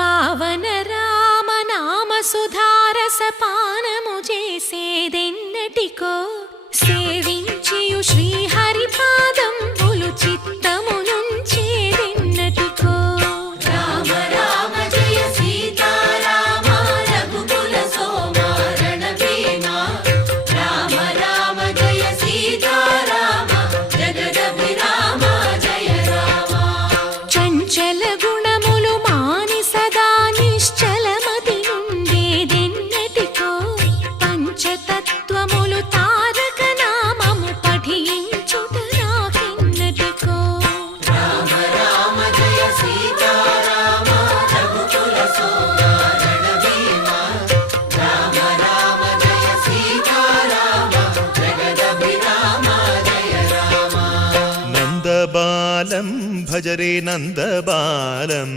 పావన రామనామ సుధారసపానము చేసేదెన్నటికో సేవించియు శ్రీహరి పాదంబులు చిత్తమునుంచేదెన్నటికో రామ రామ జయ సీతారామ రఘుకుల సోమ రణభీమ రామ రామ జయ సీతారామ జగదభిరామ జయ రామ చంచల గుణములు మాని సదా నిశ్చలమతి నుండేదెన్నటికో పంచతత్వములు తారక నామము పఠించుట నాకెన్నటికో రామ రామ జయ సీతారామ రఘుకుల సోమ రణభీమ రామ రామ జయ సీతారామ జగదభిరామ జయ రామ నందబాలం భజరే నందబాలం